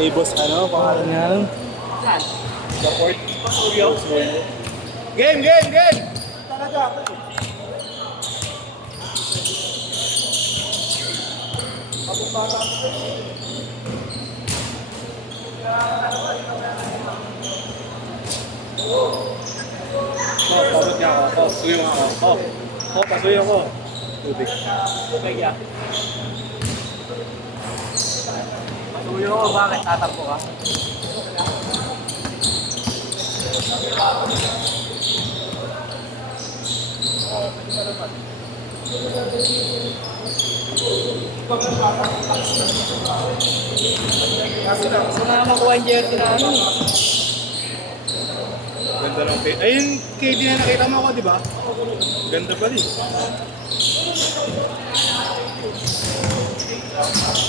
Kay boss ano, pangalan nga nun. Support. Game, game, game! Pasok niya ako. Suyo ako. Pasuyo ako. Tubig. Tubig yan. Pasuyo ako. Bakit? Tatakbo ka? Gusto na makuha yung jersey na ano. Ganda ng KD. Ayun, KD na nakita mo ako, di ba? Ganda pa rin.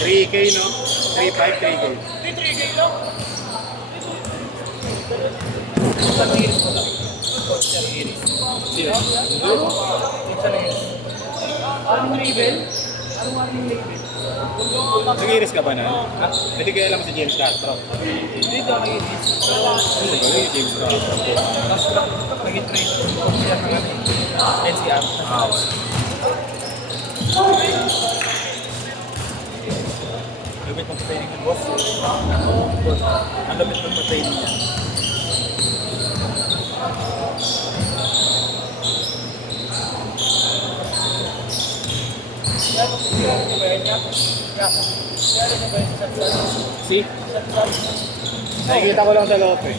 3K, no? 3.5, 3K. 3K lang? Saan iris mo lang? Saan iris? Sino? Saan iris? Anong label? Anong label? Nag-iris ka ba na? Hindi kaya alam si James Castro. Dito ang iris. Pero Ano ba yung James Castro? mas naging trade siya ng NCR. Lupit mag-training ng boss. Ang lupit mag-training niya. See? Nakikita ko lang sa loob eh.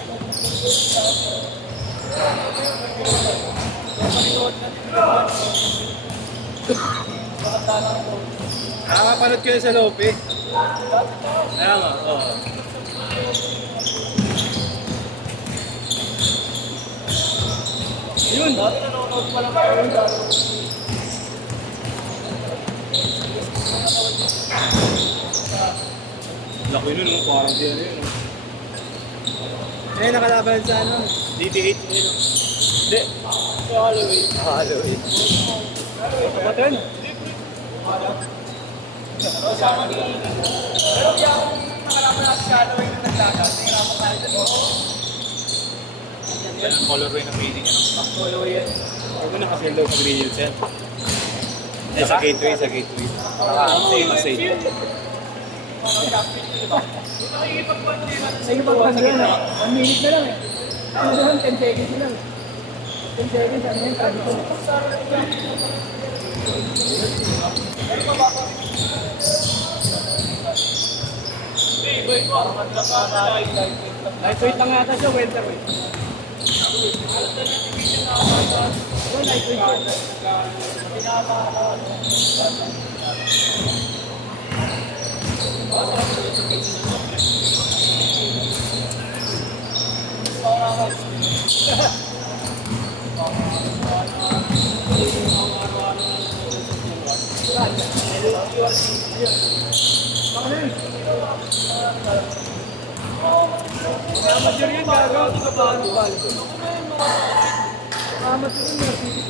Nakakapanood ko yun sa loob eh. Kaya nga, oo. Yun, dati nanonood pa lang ako. Laki nun, no? Parang di ano yun. No? Eh, nakalaban sa ano? DD8 mo yun. Hindi. Sa Halloween. Halloween. Kapatin? Pero yung nakalaban natin sa Halloween na naglaga, nahirapan tayo dito. Yan ang colorway ng painting. Colorway yan. Huwag mo nakasend daw pag real set. Eh, sa gateway, sa gateway. Same, same. Sa iyo pag-pagpagin na, 1 minute na lang eh. Ano naman, 10 seconds na lang. 10 seconds, ano yun, sabi ko. Lightweight lang yata siya, welterweight. Lightweight siya. Amateur yun, gagawa ko sa paano-paano. Amateur yun,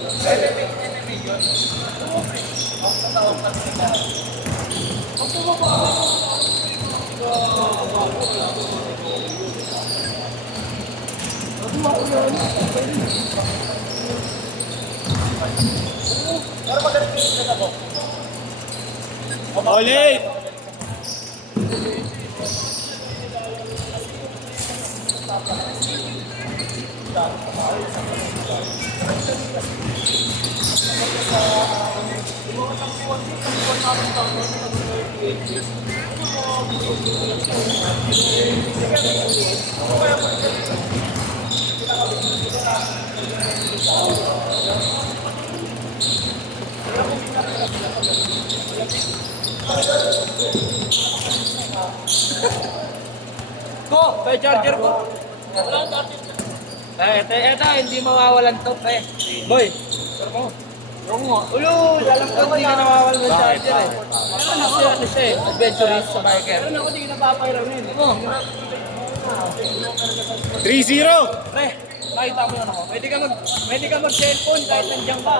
Ulit! Ko, may charger ko. Eto, hindi mawawalan to, pre. Boy, mo. Oo nga. Ulo, alam ko hindi ka nawawalan ng charger eh. Meron ako. Ano siya eh, adventurist sa biker. Meron ako, hindi ka napapahiramin eh. Oo. 3-0! Pre, nakita mo yan ako. Pwede ka mag-cellphone kahit nandiyan ka.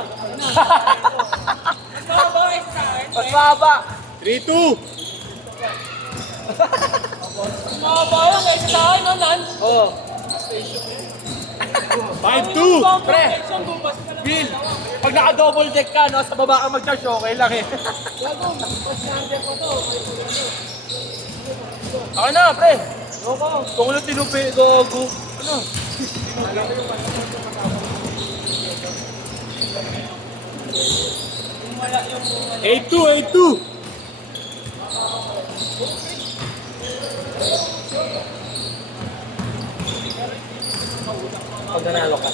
Mas baba. 3-2! isa sa akin, no, Nan? Oo. 5-2! Pre, Bill, pag naka-double deck ka, no, sa baba ka mag-charge, okay lang eh. Ako na, pre. Kung ano tinupi, gogo. Ano? 8-2! Pag nanalo ka.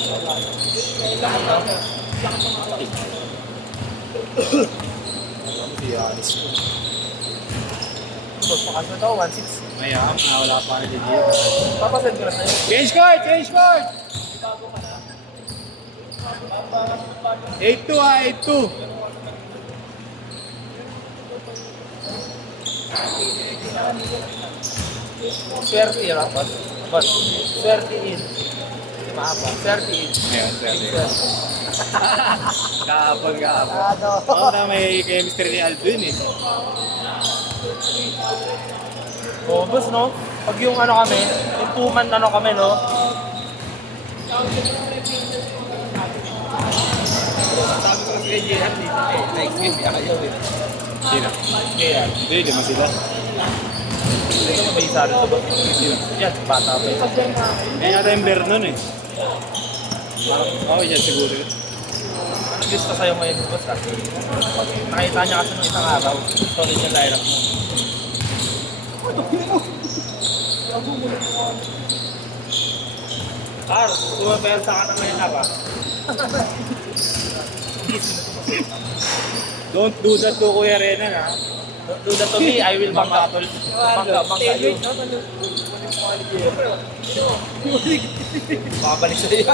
Boss, pakas na to, 1-6. Maya, wala pa na dito. Papasend ko na sa'yo. Change card! Change card! 8-2 ah, 8-2. Swerte yun, boss. Boss, swerte in. Di maapa, swerte in. Ayan, pwede. Kahapon. Oo, na may chemistry ni Alvin eh. Oo, boss, no? Pag yung ano kami, yung two-man ano kami, no? Sabi ko kasi kay JR dito eh, next game, kayo eh. Sino? JR. Hindi, di man sila. Hindi ko may isa rin sa boss. Yan, bata pa yun. Yan yata yung Vernon eh. Oo, yan siguro. Anong gusto sa'yo ngayon, boss? Kasi nakita niya kasi nung isang araw, sorry niya lineup mo. Par, tumapersa ka na ngayon na ba? Don't do that to Kuya Renan ha. Don't do that to me, I will bangga. Bangga yun. Makabalik sa iyo.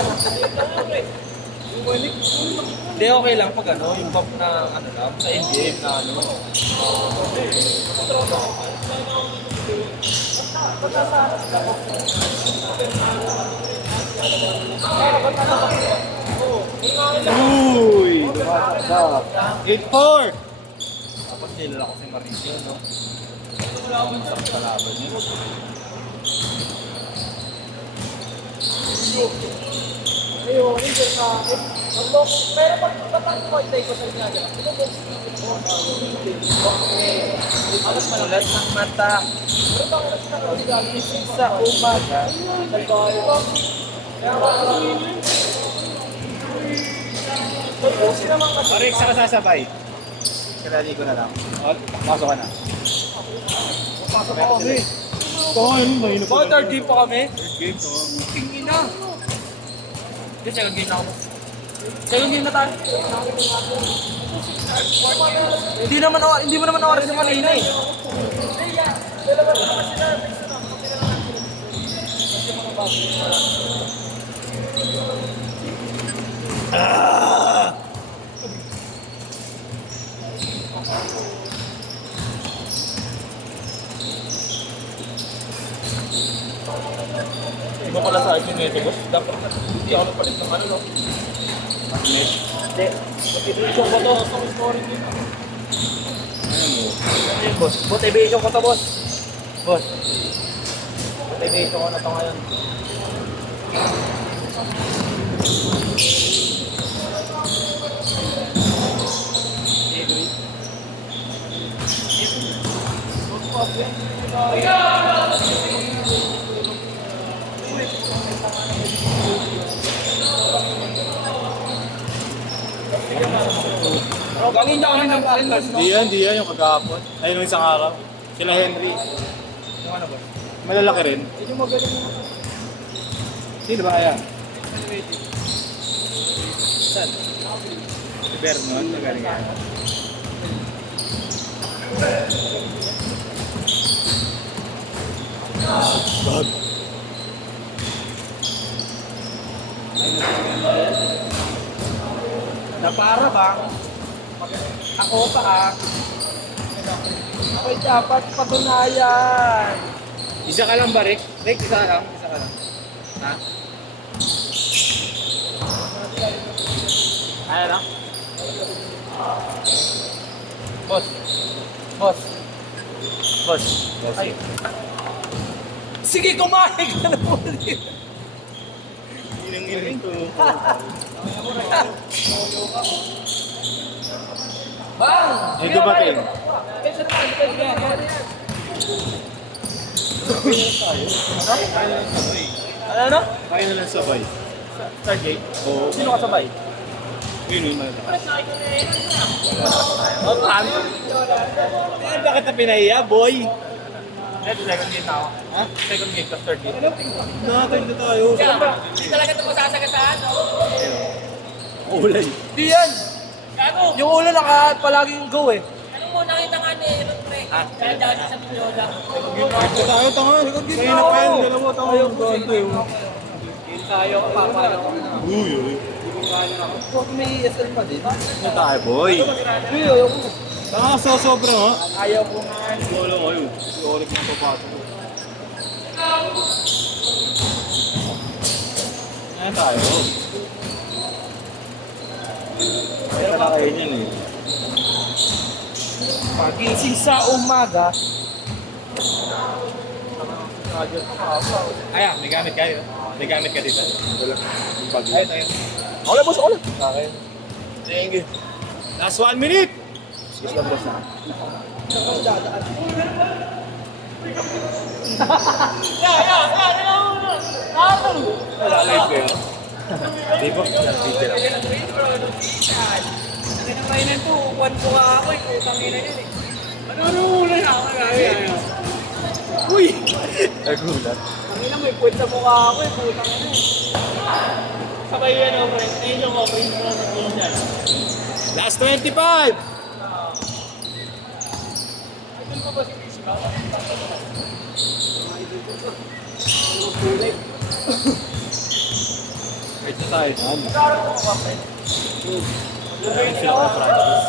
Hindi, okay lang pag ano, yung bump na ano lang, sa endgame na ano. Uy! Lumasak. 8-4! Tapos nilala ko si Mauricio, no? Sa kalaban niya. Ayun, hindi sa akin. Pero pag patang ko, itay ko sa inyo. Alas manulat ng mata. Gising sa umaga. Parik sa kasasabay. Kalali ko na lang. Pasok ka na. Pasok ako kami. Ano ba yun? Bakit third game pa kami? Game to. Tingin na. Hindi, second game na ako. Second game na tayo. Hindi mo naman nawarin sa kanina eh. Iba pala sa akin yung boss. Dapat hindi ako napalit ng ano, no? Magnet. Hindi. Motivation ko to. Scoring dito. Ano mo? Ano yun, boss? Motivation ko to, boss. Boss. Motivation ko na to ngayon. Gawin niyo kami ng podcast, no? Di yan yung kagahapon. Ayun yung isang araw. Sila Henry. Yung ano ba? Malalaki rin. Yun yung magaling mo. Sino ba kaya? Saan? Si Vernon. Magaling yan. Bag. Na para bang ako pa ako'y dapat patunayan. Isa ka lang ba, Rick? Rick, isa ka lang. Isa ka lang. Ha? Kaya na? Boss. Boss. Boss. Boss. Ay. Sige, kumain ka na muna. Inang to. Bang! Ay, dumating. Ano? Kaya na lang sabay. Stargate? Oo. Sino kasabay? Yun yung malalakas. Otan. Bakit na pinahiya, boy? Ito, second game na ako. Ha? Second game, tapos third game. Nakatay na tayo. Hindi talaga ito masasagasaan. Ulay. Di yan! Gago! Yung ulo naka palaging go eh. Ano mo nakita nga ni Aaron pre? Dahil dahil sa Pinola. Ito tayo, tanga. Kaya na pa yan. Dalawa tayo. Ayaw ko Tayo ka papalo. Uy, uy. Huwag may ESL pa din. Ano tayo, boy? Uy, ayaw ko. Tanga, sobra nga. Ayaw ko nga. Wala kayo. Si Oleg na papasok. Ano tayo? Kaya na kayo niyan eh. Pagising sa umaga. Ayan, may gamit kayo. May gamit ka dito. Wala. Pag ayun, ayun. Wala boss, wala. Okay. Thank you. Last 1 minute! Excuse lang boss na. Wala live kayo. Hindi po. Video lang. Ang kinakainan to, upuan ko nga ako eh. Putang ina yun eh. Ano ulan ako? Uy! Nagulat. Ang ina mo, ipuan sa mukha ako eh. Putang ina eh. Sabay yan o, friend. Ngayon yung offering ko sa pinsan. Last 25! Ito mo ba si Bishop? Wait na tayo. Karo mo ba, friend? Sila ka practice.